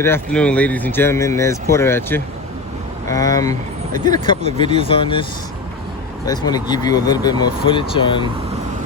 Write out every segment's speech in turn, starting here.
Good afternoon, ladies and gentlemen. There's Porter at you. I did a couple of videos on this. I just want to give you a little bit more footage on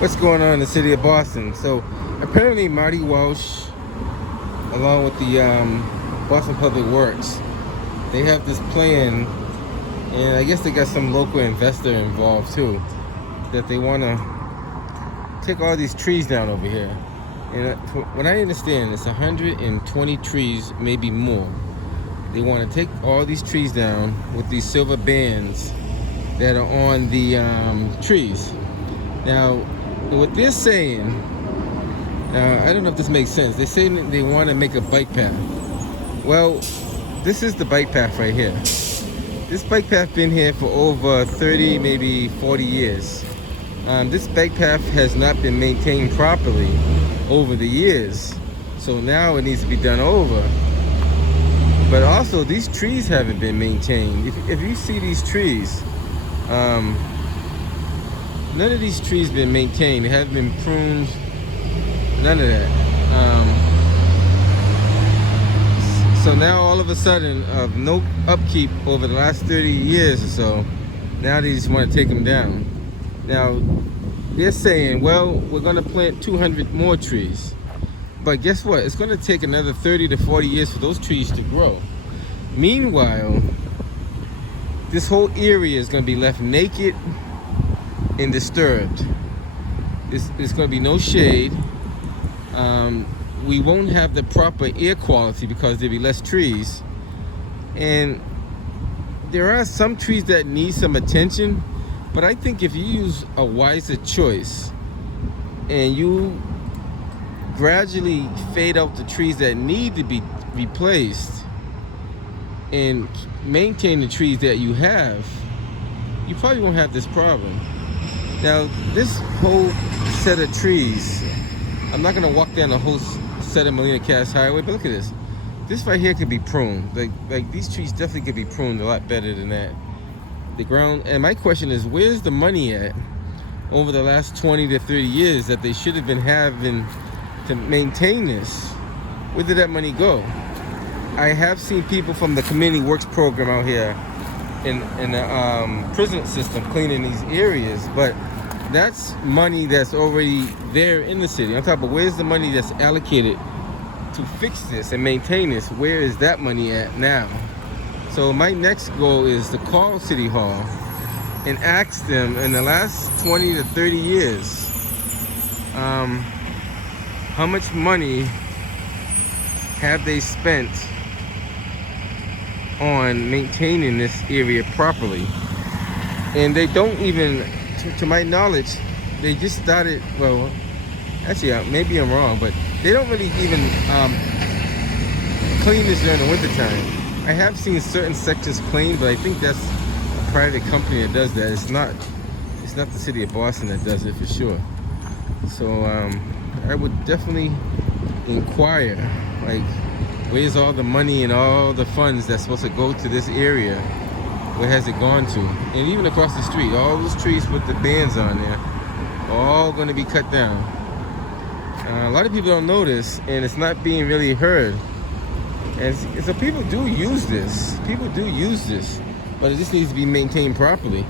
what's going on in the city of Boston. So apparently Marty Walsh, along with the Boston Public Works, they have this plan, and I guess they got some local investor involved too, that they want to take all these trees down over here. And what I understand, it's 120 trees, maybe more. They want to take all these trees down with these silver bands that are on the trees. Now, what they're saying, I don't know if this makes sense. They're saying they want to make a bike path. Well, this is the bike path right here. This bike path been here for over 30, maybe 40 years. This bike path has not been maintained properly over the years, so now it needs to be done over. But also, these trees haven't been maintained. If you see these trees, none of these trees been maintained. They haven't been pruned, none of that. So now all of a sudden, of no upkeep over the last 30 years or so, now they just want to take them down. Now, they're saying, well, we're going to plant 200 more trees. But guess what? It's going to take another 30 to 40 years for those trees to grow. Meanwhile, this whole area is going to be left naked and disturbed. There's going to be no shade. We won't have the proper air quality because there'll be less trees. And there are some trees that need some attention. But I think if you use a wiser choice and you gradually fade out the trees that need to be replaced and maintain the trees that you have, you probably won't have this problem. Now, this whole set of trees, I'm not going to walk down the whole set of Melnea Cass Highway, but look at this. This right here could be pruned. Like these trees definitely could be pruned a lot better than that. The ground, and my question is, where's the money at over the last 20 to 30 years that they should have been having to maintain this? Where did that money go? I have seen people from the community works program out here in the prison system cleaning these areas, but that's money that's already there in the city. I'm talking about, where's the money that's allocated to fix this and maintain this? Where is that money at now? So my next goal is to call City Hall and ask them, in the last 20 to 30 years, how much money have they spent on maintaining this area properly? And they don't even, to my knowledge, they just started, well, actually, maybe I'm wrong, but they don't really even clean this during the wintertime. I have seen certain sections cleaned, but I think that's a private company that does that. It's not the city of Boston that does it for sure. So I would definitely inquire, like, where's all the money and all the funds that's supposed to go to this area? Where has it gone to? And even across the street, all those trees with the bands on there are all going to be cut down. A lot of people don't know this, and it's not being really heard. And so people do use this. People do use this, but it just needs to be maintained properly.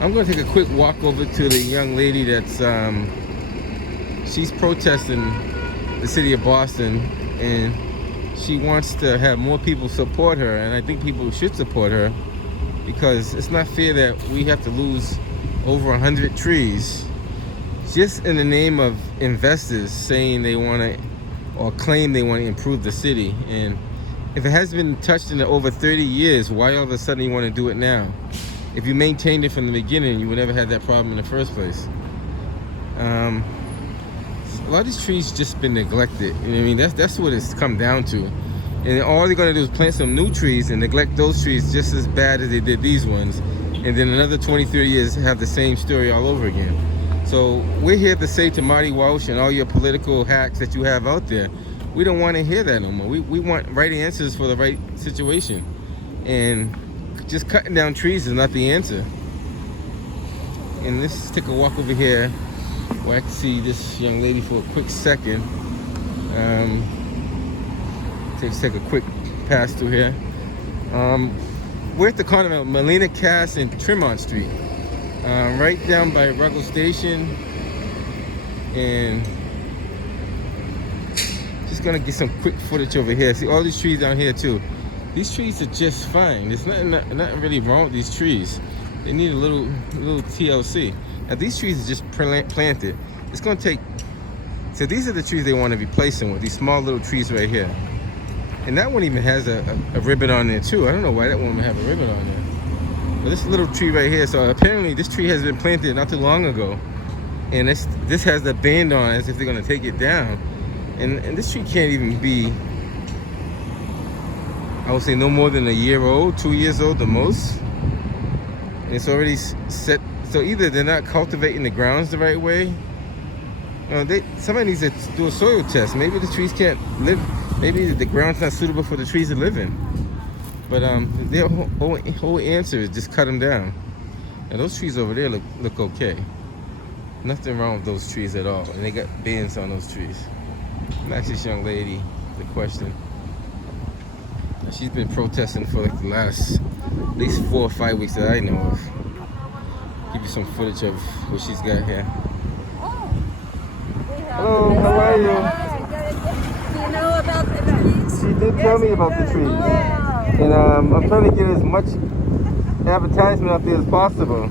I'm going to take a quick walk over to the young lady that's she's protesting the city of Boston, and she wants to have more people support her, and I think people should support her, because it's not fair that we have to lose over 100 trees just in the name of investors saying they want to, or claim they want to improve the city. And if it has been touched in over 30 years, why all of a sudden you want to do it now? If you maintained it from the beginning, you would never have that problem in the first place. A lot of these trees just been neglected. You know what I mean? That's what it's come down to. And all they're going to do is plant some new trees and neglect those trees just as bad as they did these ones. And then another 20, 30 years have the same story all over again. So we're here to say to Marty Walsh and all your political hacks that you have out there, we don't want to hear that no more. We want right answers for the right situation. And just cutting down trees is not the answer. And let's take a walk over here where I can see this young lady for a quick second. Take a quick pass through here. We're at the corner of Melnea Cass and Tremont Street, right down by Ruggles Station, and just gonna get some quick footage over here. See all these trees down here too. These trees are just fine. There's nothing really wrong with these trees. They need a little TLC. Now these trees are just planted. It's gonna take. So these are the trees they want to be placing with, these small little trees right here. And that one even has a ribbon on there too. I don't know why that one would have a ribbon on there. But this little tree right here, so apparently this tree has been planted not too long ago. And this has the band on as if they're gonna take it down. And this tree can't even be, I would say no more than a year old, 2 years old the most. And it's already set, so either they're not cultivating the grounds the right way. Somebody needs to do a soil test. Maybe the trees can't live. Maybe the ground's not suitable for the trees to live in. But their whole answer is just cut them down. And those trees over there look okay. Nothing wrong with those trees at all. And they got bands on those trees. I'm asking this young lady the question. She's been protesting for like the last at least 4 or 5 weeks that I know of. Give you some footage of what she's got here. Hello, how are you? Do you know about the trees? She did tell me about the trees. And I'm trying to get as much advertisement out there as possible.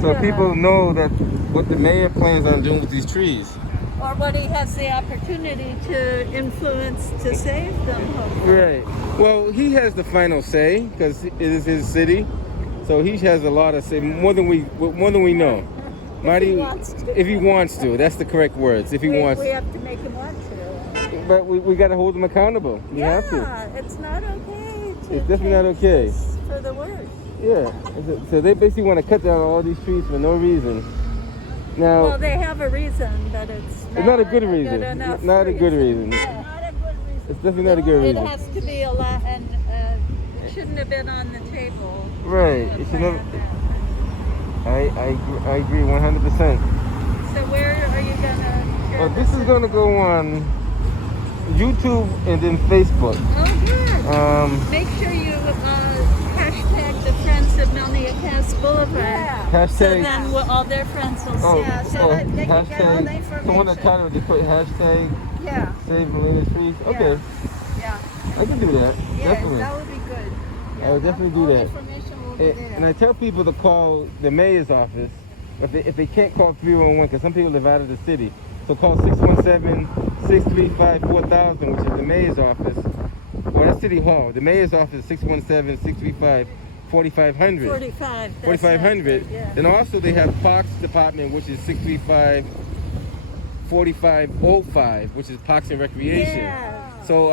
So people know that what the mayor plans on doing with these trees. Or what he has the opportunity to influence to save them, hopefully. Right. Well, he has the final say because it is his city. So he has a lot of say, more than we know. If he wants to, that's the correct words. If he wants, we have to make him want to. But we got to hold him accountable. We have to. It's not okay. It's definitely not okay. For the worst. Yeah. So they basically want to cut down all these trees for no reason. Now. Well, they have a reason, but it's not a good reason. Not a good reason. Yeah. Not a good reason. It's definitely not a good reason. It has to be a lot, and it shouldn't have been on the table. Right. It should never. I agree 100%. So where are you gonna share this is gonna go on YouTube and then Facebook. Oh, good. Make sure you hashtag the Friends of Melnea Cass Boulevard. Yeah. Hashtag. So then all their friends will see. Yeah, so they can get all the information. So when the title, they put hashtag. Yeah. Save Melnea Trees. Okay. Yeah. I can do that. Yeah, definitely. that would be good. I would definitely do that. And I tell people to call the mayor's office if they can't call 311 because some people live out of the city. So call 617-635-4000, which is the mayor's office. Well, that's City Hall. The mayor's office is 617-635-4500. 4500. Yeah. Then also they have Parks Department, which is 635-4505, which is Parks and Recreation. Yeah. So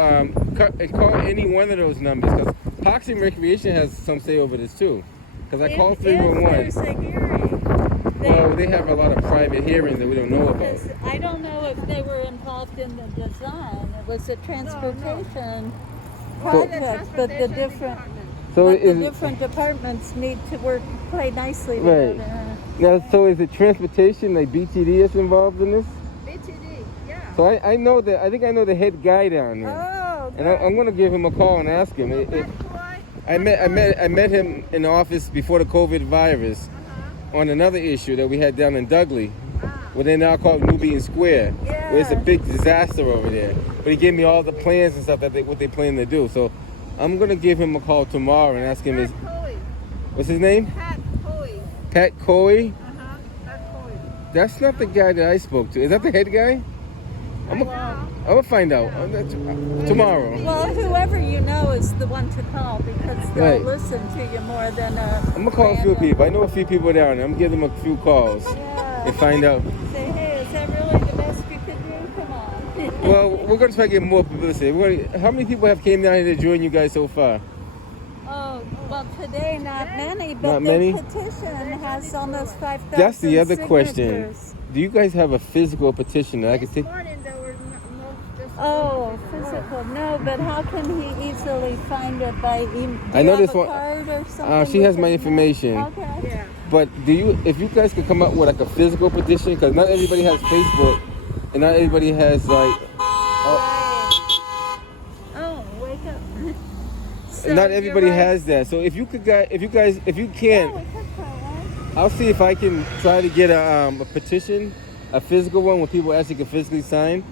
call any one of those numbers because Parks and Recreation has some say over this too. Because I called 311. There's a hearing. Well, they have a lot of private hearings that we don't know about. I don't know if they were involved in the design. It was a transportation project, but the different departments need to play nicely together. Now, so is it transportation, like BTD is involved in this? BTD, yeah. So I know that, I think I know the head guy down there. Oh, and I'm going to give him a call and ask him. I met him in the office before the COVID virus on another issue that we had down in Dudley, where they now call it Nubian Square, where it's a big disaster over there. But he gave me all the plans and stuff what they plan to do. So I'm going to give him a call tomorrow and ask him what's his name? Pat Coey. Pat Coey? Pat Coey. That's not the guy that I spoke to. Is that the head guy? I'm gonna find out tomorrow. Well, whoever you know is the one to call because they'll listen to you more than I'm gonna call a few people. I know a few people down there. I'm gonna give them a few calls and find out. Say, hey, is that really the best you could do? Come on. Well, we're gonna try to get more publicity. How many people have came down here to join you guys so far? Oh, well, today not many, but the petition has almost 5,000 That's the other signatures. question. Do you guys have a physical petition that I can take? Oh, physical. No, but how can he easily find it by email? I know this one. Card or something she has my information. Okay. Yeah. But if you guys could come up with like a physical petition, because not everybody has Facebook, and not everybody has like. Oh, wake up. So not you're everybody right. has that. So if you can, if you can, Yeah, we could put one. I'll see if I can try to get a petition, a physical one where people actually can physically sign,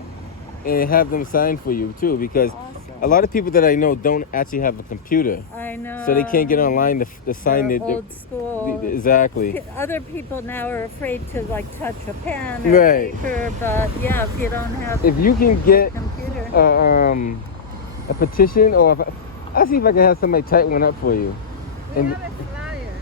and have them sign for you too. Because Awesome. a lot of people that I know don't actually have a computer, I know. so they can't get online to sign They're it. old school. Exactly. Other people now are afraid to like touch a pen or Right. paper, but yeah, if you don't have If you can get a computer. a petition, or if I'll see if I can have somebody type one up for you. We And have a flyer.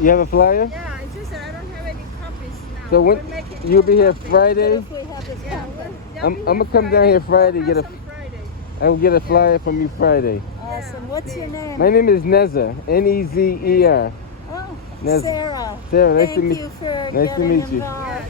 you have a flyer? Yeah, it's just that I don't have any copies now. So when We're making you'll be more here copies. Friday? If we have this Yeah, contact. I'm gonna come down here Friday, We'll get have a some Friday. I will get a flyer from you Friday. Awesome. What's your name? My name is Neza, Nezer. Oh, Nez- Sarah. Sarah, nice to Thank meet you for nice to getting meet you. involved. Yeah,